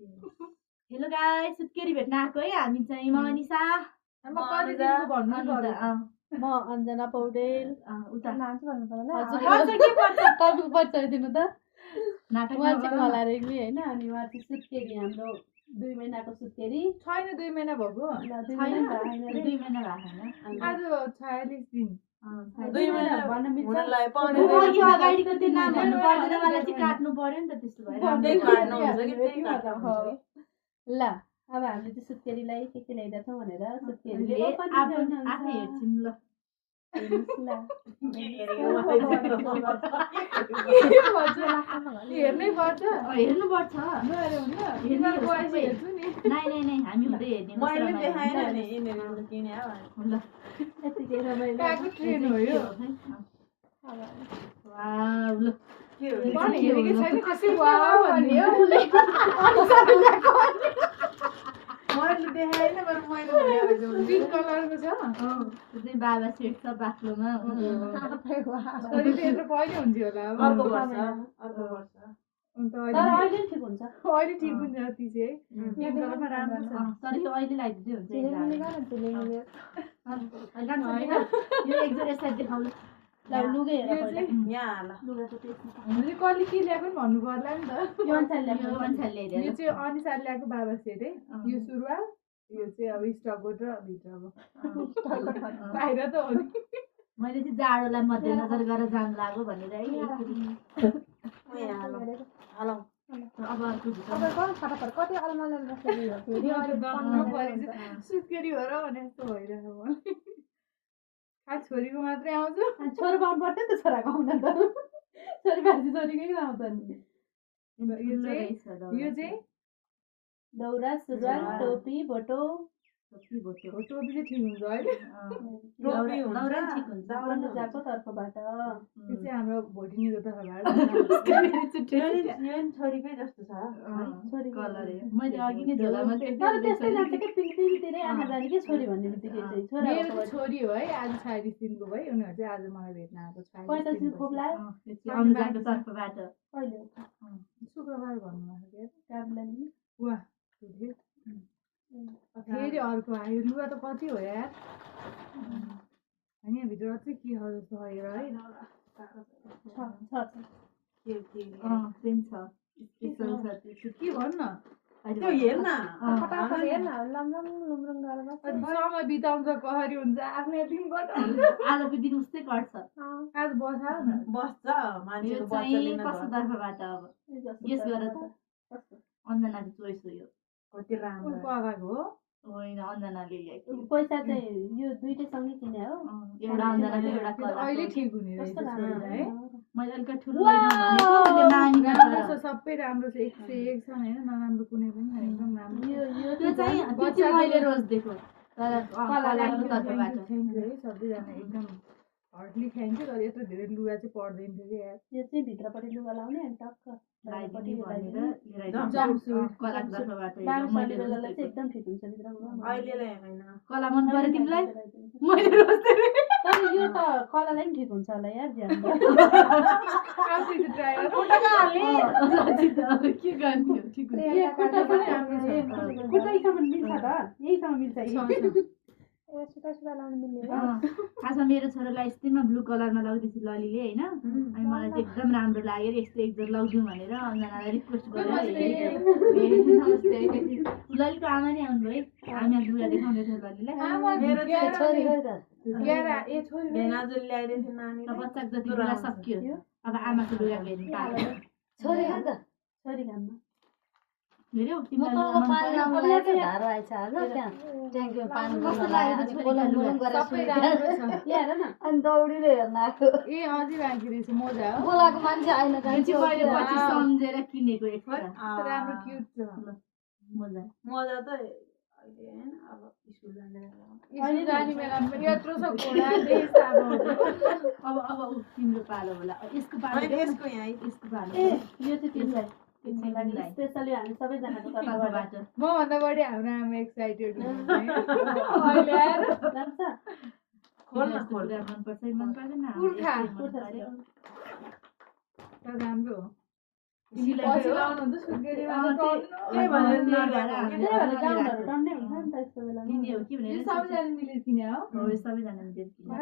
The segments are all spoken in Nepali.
हेलो गाइस, सुत्केरी भेट्न आएको है हामी चाहिँ म अनिसा म अञ्जना पौडेल उता नाम चाहिँ भन्नु पर्दैन हजुर के पर्छ तपाईको परिचय दिनु त नाटक उहाँ चाहिँ कला रेग्मी हैन अनि उहाँ चाहिँ सुत्केरी हाम्रो 2 महिनाको सुत्केरी छैन 2 महिना भएको ल 2 महिना भएन 2 महिना भएको हैन आज 46 दिन 2 महिना भन्न मिल्छ अघि अगाडिको त्यो नाम भन्नु पर्दैन मलाई चाहिँ काट्नु पर्यो नि त त्यस्तो भएर ल अब हामीले चाहिँ सुत्केरीलाई के ल्याइदिन्छौँ भनेर सुत्केरीले आफै हेर्छौँ ल हेर्नै पर्छ हेर्नु पर्छ नहेरे हुन्न हेर्छु नि नै हामी हुँदै हेर्ने मैले देखाएन नि यिनीहरुले किने हो ल यतिकै रमाइलो काको ट्रेन हो यो वाउ ल के हो पनि हेरेकै छैन कसै वाउ भन्ने हो मैले देखाएन पर मैले भनेको ग्रीन कलरको छ त्यो चाहिँ बाबा सेट छ बाक्लोमा छोरी त यत्रो पहिले हुन्छ होला अब अर्को वर्ष अन्त तर अहिले ठिक हुन्छ अहिले ठिक हुन्छ ती चाहिँ ग्रीन कलरमा राम्रो छ तर यो अहिले लगाइदिँदै हुन्छ यो एकजोड यसलाई देखाउनु ल लुगे हेर पहिला यहाँ हाल लुगाको त्यसमा हामीले कसले के ल्याएको पनि भन्नु पर्ला नि त यो अनुसारले यो मान्छेले ल्याइदिएर यो चाहिँ अनिसार ल्याएको बाबा सेट है यो सुरुवाल यो चाहिँ अब स्टकको र भित्रको बाहिर त हो नि मैले चाहिँ जाडोलाई मध्यनजर गरेर जान लाग्यो भनेर है हाल अब अर्को कति अलमलम बसेर सुत्केरी हो र भने जस्तो भइरहेको खास छोरीको मात्रै आउँछ छोरो पाउनु पर्थ्यो नि त छोराको आउन त छोरी भाजी छोरीकै आउँछ नि यो चाहिँ दौरा सुरुवाल टोपी भोटो टोपी चाहिँ ठिक हुन्छ अहिले टोपी हुन्छ ठिक हुन्छ अनुजाको तर्फबाट यो चाहिँ हाम्रो भोटिनीको तर्फबाट छोरीकै जस्तो छ छोरी कलर मैले अघि नै झोलामा तर त्यस्तै लाग्छ के पिङतिरै आमा जाने के छोरी भन्ने बित्तिकै चाहिँ छोरा मेरो चाहिँ छोरी हो है आज 46 दिनको भयो उनीहरू चाहिँ आज मलाई भेट्न आएको 45 दिन खोप लाग्यो अनुजाको तर्फबाट कहिले शुक्रबार भन्नुभएको थियो काबुलाई वाह फेरि अर्को आयो लुगा त कति हो यार होइन भित्र चाहिँ के हो जस्तो हेर है के भन्न त्यो हेर्न फटाफट हेर्न लमलम लुमरुङ गरेर समय बिताउँछ कहरी हुन्छ आफ्नै दिन गर्छ आजको दिन उस्तै गर्छ आज बस्छ बस्छ यो चाहिँ कसको तर्फबाट अब गेस गर त अञ्जनाको चोइस हो यो कति राम्रो पकाएको हो होइन अञ्जनाले ल्याएको पैसा चाहिँ यो दुईटै सँगै किने हो एउटा अञ्जनाको एउटा कलर अहिले ठिक हुने रहेछ है मैले अलिकति ठुलो सबै राम्रो छ 101 छ हैन नराम्रो कुनै पनि एकदम राम्रो त्यो चाहिँ मैले रोज दिएको तर कलाको तर्फबाट थ्याङ्क यू है सबैजना एकदम हार्डली थ्याङ्क यू तर यत्रो धेरै लुगा चाहिँ पर्दैन थियो कि यार यो चाहिँ भित्रपट्टि लुगा लाउने अनि टक्क लगाइदिने भनेर कलाको तर्फबाट मैले बेलालाई चाहिँ एकदम ठिक हुन्छ भित्रको अहिलेलाई हैन कला मन पर्यो तिमीलाई मैले रोज दिएँ तर यो त कलालाई पनि ठिक हुन्छ होला यार ध्यान के गर्ने ठिक खुट्टैसम्म मिल्छ त यहीसम्म मिल्छ सुता लाउनु मिल्ने हो खासमा मेरो छोरालाई यस्तैमा ब्लू कलरमा लगाउँदैछु ललीले होइन अनि मलाई चाहिँ एकदम राम्रो लाग्यो यस्तो एकजोड लगाउँदिउँ भनेर अञ्जनालाई रिक्वेस्ट गरेर ललीको आमा नै आउनुभयो है आमा लुगा देखाउँदैछ ललीलाई बच्चाको जति लुगा सक्यो अब आमाको लुगा हेर्नु पायो छोरी घाममा हेऱ्यौ दौडीले हेर्न आएको ए अझै बाँकी रहेछ मजा हो बोलाएको मान्छे आइन पछि सम्झेर किनेको राम्रो क्युट छ मजा मजा त अहिले हैन अब स्कुल जाने अहिले जाने बेलामा पनि यत्रो छ घोडा अब तिम्रो पालो होला यसको पालो यसको यहाँ यो यसको पालो चाहिँ तिमीलाई स्पेशली हामी सबैजनाको तर्फबाट मभन्दा बढी हाम्रो आमा एक्साइटेड अहिले आएर मन पर्दैन पुर्खा तर राम्रो हो पछि लाउनु हुन्छ सुत्केरीमा त त्यही भनेर नल्याएको त्यही भएर गाउनहरू टन्नै हुन्छ नि त यस्तो बेला किने हो कि यो भनेर सबैजना मिलेर किने हो हो सबैजना मिलेर किने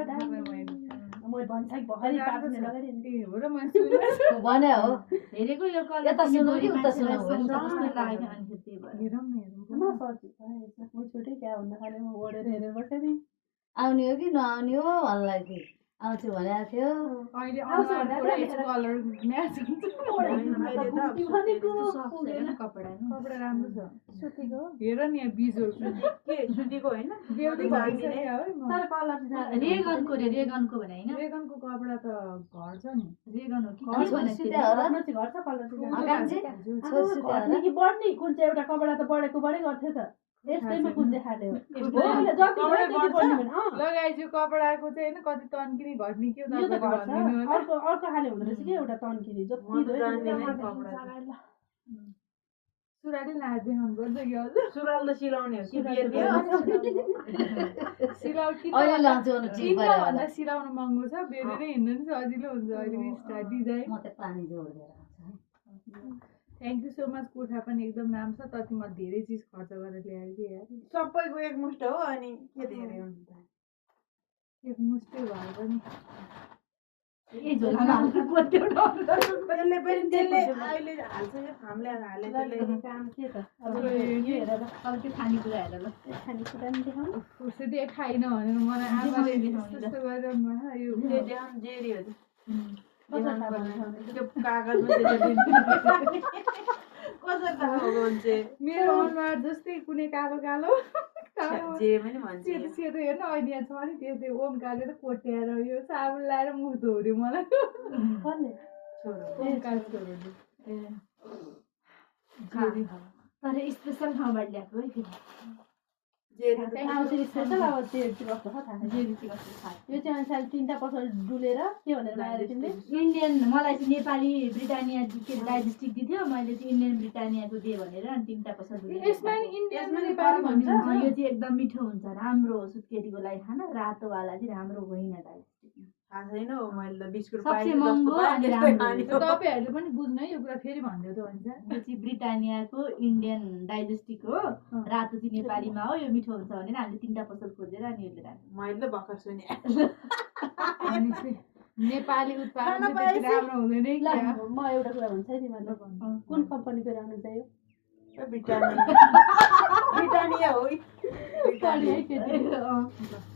म भन्छ भरि पार्ने लगाइदिनु ए हो र मैले सुनेको भने हो हेरेको यो कलर यता सुनौ कि उता सुनौ जस्तो लाग्यो अनि त्यही भएर हेरौँ न हेरौँ म सर्च म छुट्टै क्या भन्दा खालि म ओढेर हेरेर बसेँ नि आउने हो कि नआउने हो भन्नलाई कि आउँछु भनेको थियो अहिले अनुहारको यस्तो कलर म्याच हुन्छ कपडा कपडा राम्रो छ सुतीको हेर नि यहाँ बिजोल के सुतीको होइन बेहुली भइसक्यो है म तर कलर चाहिँ रेगनको रे रेगनको भने हैन रेगनको कपडा त घट्छ नि रेगन हो कि घर के भने सुत्या हो र घट्नु चाहिँ घट्छ कलर चाहिँ कान्छी छोरी सुत्या हो घट्ने र कि बढ्ने कुन चाहिँ एउटा कपडा त बढेको बढै गर्थ्यो त यस्तैमा कुन चाहिँ खाले हो जति भयो त्यति बढ्ने भने लगाइजु कपडाको चाहिँ होइन कति तन्किने घट्ने के यो त तपाईँले भनिदिनु होला अर्को अर्को खाले हुँदो रहेछ कि एउटा तन्किने जति सुराले लाएर देखाउनु पर्छ कि हजुर सुरुवाल त सिलाउने हो कि बिहेर सिलाउ कि अहिले लाउँछु भने ठिक भएर भन्दा सिलाउनु महँगो छ बेरेरै हिँड्नु नि सजिलो हुन्छ अहिलेको डिजाइन म त पानी जोडिदिएर आउँछु थ्याङ्क यू सो मच कोठा पनि एकदम राम्रो छ तर म धेरै चिज खर्च गरेर ल्याएँ कि यार सबैको एकमुष्ट हो अनि के धेरै हुन्छ एक मुस्टै भए पनि ए झोलामा हाल्नु पर्थ्यो त्यसले पनि त्यसले अहिले हाल्छ यो हामीले हाले त्यसले काम के त अब अब यो हेरेर अब त्यो खानेकुरा हेरेर ल खानेकुरा पनि देखाउनु उसले त्यो खाइन भनेर मलाई आमाले त्यस्तो गरेर यो त्यो देखाउनु जेरी हो कसरी थाहा बनाउने त्यो कागजमा त्यसले कसरी थाहा हुन्छ मेरो अनुहार जस्तै कुनै कालो कालो जे पनि भन्छ सेतो सेतो हेर्न अहिले यहाँ छ नि त्यो त्यो ओमकारले त कोट्याएर यो साबुन लाएर मुख धोर्यो मलाई कसले छोरो ओमकार छोरोले तर स्पेशल ठाउँबाट ल्याएको है फेरि जेरी त आउँछ स्पेसल अब त्यो कस्तो छ थाहा छैन जे रीति कस्तो छ यो चाहिँ साल 3टा पसल डुलेर के भनेर ल्याएर तिमीले इन्डियन मलाई चाहिँ नेपाली ब्रिटानिया के डाइजेस्टिक दिथ्यो मैले चाहिँ इन्डियन ब्रिटानियाको दिएँ भनेर अनि 3टा पसल यसमा नि इन्डियनमा यसमा नेपाली फरक हुन्छ। भन्छ यो चाहिँ एकदम मिठो हुन्छ राम्रो हो सुत्केरीको लागि खान रातोवाला चाहिँ राम्रो होइन डाइजेस्टिक थाहा छैन हो मैले त बिस्कुट सबसे पाएँ महँगो अनि राम्रो तपाईँहरूले पनि बुझ्नु है यो कुरा फेरि भनिदियो त भन्छ यो चाहिँ ब्रिटानियाको इन्डियन डाइजेस्टिक हो रातो चाहिँ नेपालीमा हो यो मिठो हुन्छ भनेर हामीले 3टा पसल खोजेर अनि यसले राख्यो मैले त भर्खर सुने भनेपछि नेपाली उत्पादन चाहिँ त्यति राम्रो हुँदैन ल क्या म एउटा कुरा भन्छ है तिमीहरूले कुन कम्पनीको राम्रो चाहियो ब्रिटानिया हो पढ्यो है केटी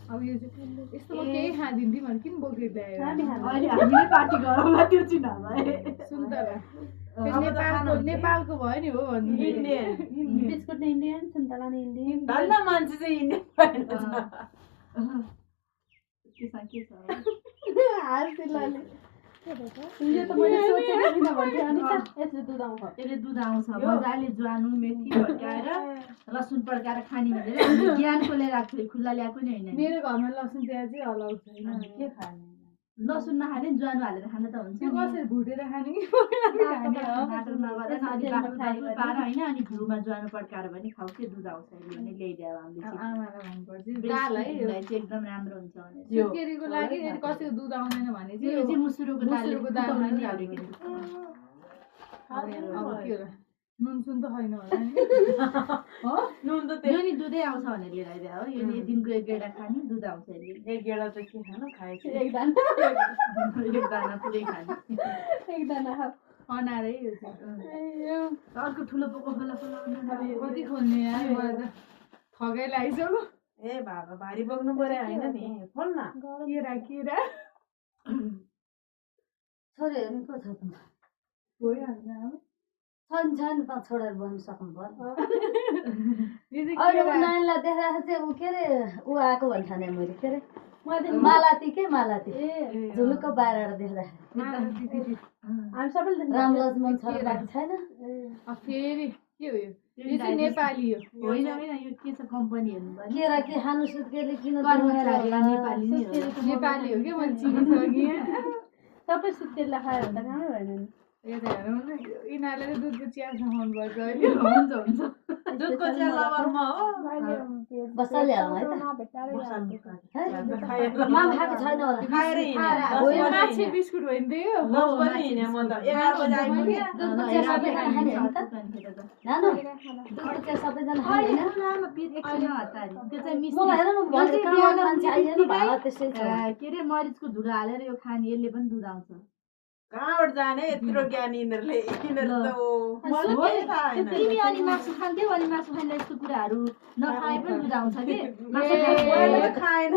अब यो चाहिँ यस्तो म केही खाँदिन्थेँ भने किन बोकेर ल्यायो हामी खानु अहिले हामीले पार्टी गरौँला त्यो चिन्ह भए सुन्तला अब त खानुहुन्छ नेपालको भयो नि हो भन्नु इन्डियन बिस्कुट नै इन्डियन सुन्तला नै इन्डियन धन्न मान्छे चाहिँ इन्डियन त्यसमा के छ हासिलले यो त मैले सोचेको थिइनँ भन्थेँ अनिता यसले दुध आउँछ यसले दुध आउँछ मजाले ज्वानो मेथी पड्काएर लसुन पड्काएर खाने भनेर हामीले ज्ञानको लिएर आएको थियो खुल्ला ल्याएको नि होइन मेरो घरमा लसुन प्याज चाहिँ अलाउड छैन के खाने लसुन नखाने ज्वानो हालेर खाँदा त हुन्छ त्यो नि। कसरी भुटेर खाने कि खाने हो नाटक नगरेर अलि बाक्लो पाएर होइन अनि घिउमा ज्वानो पड्काएर भने खाऊ के दुध आउँछ भने ल्याइदियो हामीले अब चाहिँ। आमालाई भन्नुपर्छ दाल है यो ब्रेस्ट चाहिँ एकदम राम्रो हुन्छ भनेर सुत्केरीको लागि यदि कसैको दुध आउँदैन भने यो चाहिँ चाहिँ मुसुरोको मुसुरोको दालमा नि हाल्यो हालेको अब के होला नुन सुन त छैन होला नि नुन त यो नि दुधै आउँछ भनेर लिएर आइदियो हो यो नि दिनको 1 गेडा खाने दुध आउँछ यसले एक गेडा त के खानु खाएछु एक दाना एक दाना पुरै खाने एक दाना खाऊ अनारै यो चाहिँ अर्को ठुलो पोको खोला कति खोल्ने यार मलाई त ठगाइ लागिसक्यो ए बाबा भारी बोक्नु पर्यो होइन नि खोल न केरा केरा छोरीहरू को छ त भइहाल्छ अब छन् छन् त छोडेर बस्नु सक्नु पर्यो यो चाहिँ अहिले केरा नानीलाई देख्दा चाहिँ ऊ के अरे ऊ आएको भन्छ नि मैले के अरे मलाई मालाती के मालाती ए झुलुक्क बाहिर देख्दा हामी सबैले देख्नु राम लक्ष्मण छोरा बाँकी छैन फेरि के हो यो चाहिँ नेपाली हो होइन होइन यो के छ कम्पनी हेर्नु पर्यो केरा के खानु सुत्केले किन कर्मचारी नेपाली नै हो नेपाली हो क्या मैले चिनिसकेँ सबै सुत्केरीलाई खायो भने त कामै भएन नि यता हेरौँ न यिनीहरूले चाहिँ दुधको चिया खानुपर्छ अहिले हुन्छ हुन्छ दुधको चिया लभरमा हो बसाले हालौँ है त माम खाएको छैन होला खाएर हिँडेँ। होइन, माछे बिस्कुट होइन त्यही हो दस बजी हिँडेँ म त 11 बजी आइपुगेँ। दुधको चिया सबैजना खाने हो नि त नानु दुधको चिया सबैजना खाने होइन मलाई हेर न भनेको काममा मान्छे आइहेर्नु भाडा त्यसै छ के अरे मरिचको धुलो हालेर यो खाने यसले पनि दुध आउँछ कहाँबाट जाने यत्रो ज्ञान यिनीहरूले यिनीहरू त ओ मलाई केही थाहा छैन। तिमी अनि मासु खान्थ्यौ अनि मासु खाँदा यस्तो कुराहरू नखाए पनि दुध आउँछ कि मैले त खाएन।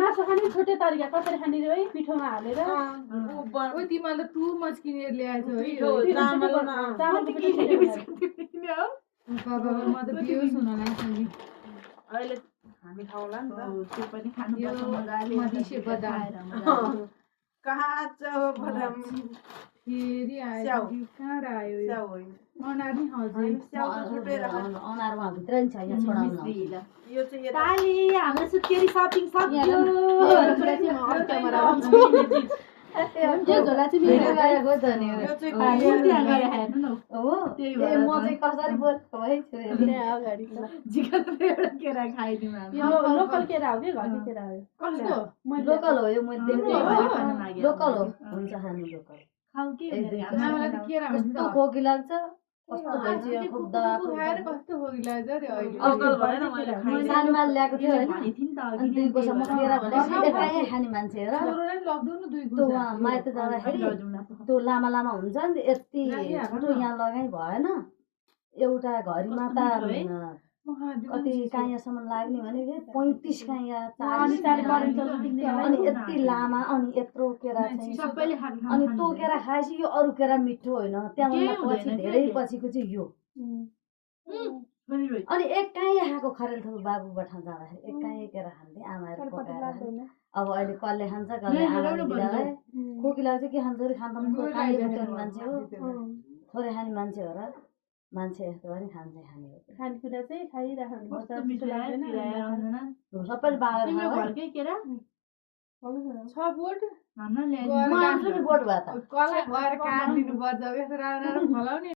मासु खाने छुट्टै तरिका कसरी खाने रे है पिठोमा हालेर ओ तिमीले टु मच किनेर ल्याएछौ है पिठो चामलमा चामलको पिठो बाबा म त बेहोस हुन लागिसकेँ अहिले हामी खाउँला नि त। त्यो पनि खानुपर्छ मजाले मधिसे बदाम कहाँ छ बदाम फेरि आयो स्याउ। कहाँ आयो यो स्याउ होइन। अनार नि हजुर स्याउ त छुट्टै राख। अनारमा भित्र नि छ यहाँ छोडाउनु यो चाहिँ यता ताली हाम्रो सुत्केरी सपिङ सक्यो त्यो झोला चाहिँ मेरो गएको त नि यो चाहिँ त्यहाँ गएर हेर्नु न हो त्यही ए भएर म चाहिँ कसरी बोल्छु है छोरी अगाडि झिकन एउटा केरा खाइदिउँ हामी यो लोकल केरा हो कि घरको केरा हो कस्तो लोकल हो यो मैले त्यही देखेको भएर खानु माग्यो लोकल हो हुन्छ खानु लोकल खाऊ के एक दुई हुँदैन आमालाई त केरा हुन्छ कस्तो खोकी लाग्छ कस्तो भइन्छ यो खुब्दा खाएर कस्तो खोकी लाग्छ रे अहिले लोकल भएर मैले खाइदिएँ। सानोमा ल्याएको थियो होइन भनेको थिएँ नि त अनि अघि 2 वर्ष म केरा भनेपछि एकाइ खाने मान्छे हेर छोरोलाई नि लग्दो न 2 त्यो उहाँ माइत जाँदाखेरि त्यो लामा लामा हुन्छ नि यति छोटो यहाँ लगाइ भएन एउटा घरीमा त कति काइयासम्म लाग्ने भने 35 काइया 40 अनि यति लामा अनि यत्रो केरा चाहिँ सबैले खानु अनि त्यो केरा खाएपछि यो अरू केरा मिठो होइन त्यहाँभन्दा पछि धेरै पछिको चाहिँ यो अनि एक काइया खाएको खरेल थियो बाबु बठा जाँदाखेरि एक काइया केरा खान्थे आमाहरू पकाएर अब अहिले कसले खान्छ कसले आमाले बिदालाई खोकी लाग्छ के खान्छ अरे खान्छ काइया बुटाउने मान्छे हो थोरै खाने मान्छे हो र मान्छे यस्तो पनि खान्छ खाने हो खानेकुरा चाहिँ खाइराख्नु कस्तो मिठो लाग्यो किराया रञ्जना सबैले बाँडेर तिम्रो खाऊ है घरकै केरा 6 बोट हाम्रो म आउँछु नि बोट भए त कसलाई गएर काटिदिनु पर्छ यसो राम्रो राम्रो फलाउने